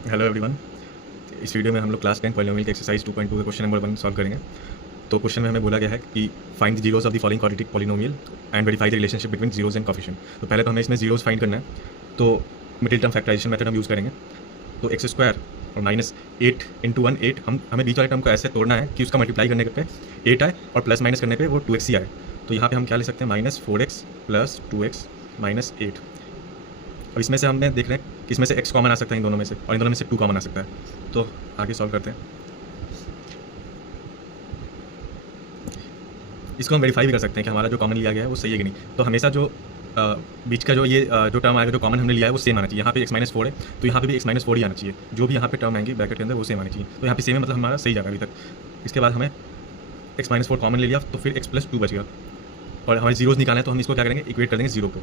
Hello everyone. इस video में हम लोग क्लास 10 पॉलिनोमियल के एक्सरसाइज 2.2 के क्वेश्चन नंबर 1 सॉल्व करेंगे। तो क्वेश्चन में हमें बोला गया है कि find the zeros of the following quadratic polynomial and verify the relationship between zeros and coefficient. तो पहले तो हमें इसमें जीरोस फाइंड करना है, तो मिडिल टर्म फैक्टराइजेशन मेथड हम यूज़ करेंगे। तो एक्स स्क्वायर और माइनस 8 इंटू 1 8, हमें बीच वाले टर्म को ऐसे तोड़ना है कि उसका मल्टीप्लाई करने पे 8 आए और प्लस माइनस करने पे वो 2x ही आए। तो यहाँ पे हम क्या ले सकते हैं, -4x प्लस 2x माइनस 8। और इसमें से हमने देख रहे हैं कि इसमें से x कॉमन आ सकता है इन दोनों में से, और इन दोनों में से 2 कॉमन आ सकता है। तो आगे सॉल्व करते हैं। इसको हम वेरीफाई भी कर सकते हैं कि हमारा जो कॉमन लिया गया है वो सही है कि नहीं। तो हमेशा जो बीच का जो ये जो टर्म आएगा, जो कॉमन हमने लिया है वो सेम आना चाहिए। यहाँ पे x-4 है तो यहाँ पे भी x-4 ही आना चाहिए। जो भी यहाँ पे टर्म आएंगे ब्रैकेट के अंदर वो सेम आनी चाहिए। तो यहाँ पे सेम है, मतलब हमारा सही जाएगा अभी तक। इसके बाद हमें x-4 कॉमन ले लिया तो फिर x + 2 बच गया, और हमें जीरोस निकालना है तो हम इसको क्या करेंगे, इक्वेट कर देंगे जीरो को।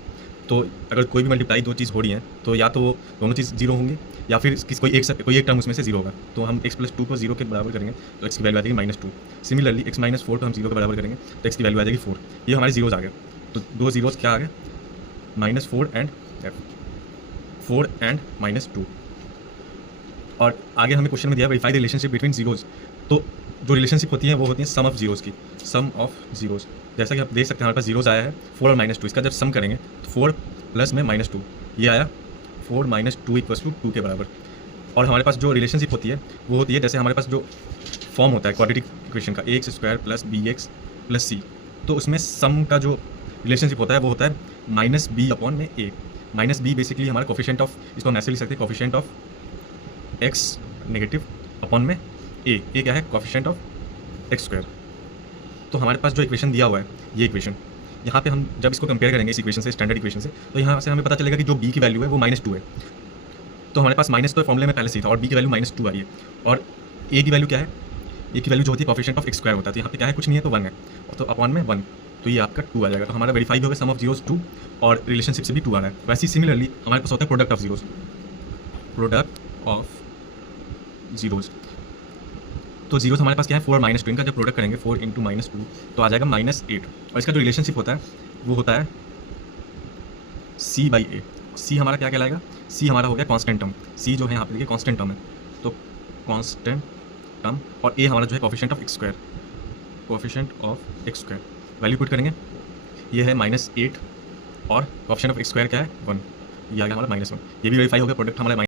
तो अगर कोई भी मल्टीप्लाई दो चीज़ हो रही है तो या तो वो दोनों चीज़ जीरो होंगी या फिर कोई एक टर्म उसमें से जीरो होगा। तो हम x + 2 को जीरो के बराबर करेंगे तो x की वैल्यू आ जाएगी -2। सिमिलरली x-4 को हम जीरो के बराबर करेंगे तो x की वैल्यू आ जाएगी 4। ये हमारे जीरोस आ गए। तो दो जीरोस क्या आ गए, -4 एंड f, 4 एंड -2। और आगे हमें क्वेश्चन में दिया verify the relationship between zeros. तो जो रिलेशनशिप होती है वो होती है सम ऑफ जीरोस की, सम ऑफ जीरोस। जैसा कि आप देख सकते हैं हमारे पास जीरोस आया है 4 और -2। इसका जब सम करेंगे तो 4 प्लस में -2 ये आया 4 - 2 = 2 के बराबर। और हमारे पास जो रिलेशनशिप होती है वो होती है, जैसे हमारे पास जो फॉर्म होता है क्वाड्रेटिक इक्वेशन का, ax² + bx + c। तो उसमें सम का जो रिलेशनशिप होता है वो होता है -b/a। -b बेसिकली हमारा कोफिशिएंट ऑफ, इसको हम ऐसे लिख सकते हैं, coefficient of x negative upon में a क्या है, कोफिशिएंट ऑफ x²। तो हमारे पास जो इक्वेशन दिया हुआ है ये इक्वेशन, यहाँ पे हम जब इसको कंपेयर करेंगे इस इक्वेशन से, स्टैंडर्ड इक्वेशन से, तो यहाँ से हमें पता चलेगा कि जो b की वैल्यू है वो -2 है। तो हमारे पास माइनस तो फॉर्मूले में पहले से ही था, और b की वैल्यू -2 आ रही है। और a की वैल्यू क्या है, a की वैल्यू जो होती है कोफिशिएंट ऑफ x² होता है। तो यहाँ पे क्या है, कुछ नहीं है तो 1 है, तो अपॉन में 1, तो ये आपका 2 आ जाएगा। तो हमारा वेरीफाई हो गया सम ऑफ जीरोस 2, और रिलेशनशिप से भी 2 आ रहा है। वैसे ही सिमिलरली हमारे पास होता है product of zeros, product of zeros. तो जीरोस हमारे पास क्या है, 4 - 2, इनका जब प्रोडक्ट करेंगे 4 × -2 तो आ जाएगा -8। और इसका जो रिलेशनशिप होता है वो होता है c/a। c हमारा क्या कहलाएगा, c हमारा हो गया कांस्टेंट टर्म। c जो है यहाँ पे देखिए कांस्टेंट टर्म है, तो कांस्टेंट टर्म। और a हमारा जो है coefficient of x², coefficient of x²। Value put करेंगे, ये है -8 और कोफिशिएंट ऑफ x² क्या है 1, ये आ गया हमारा -1। ये भी वेरीफाई हो गया, प्रोडक्ट हमारा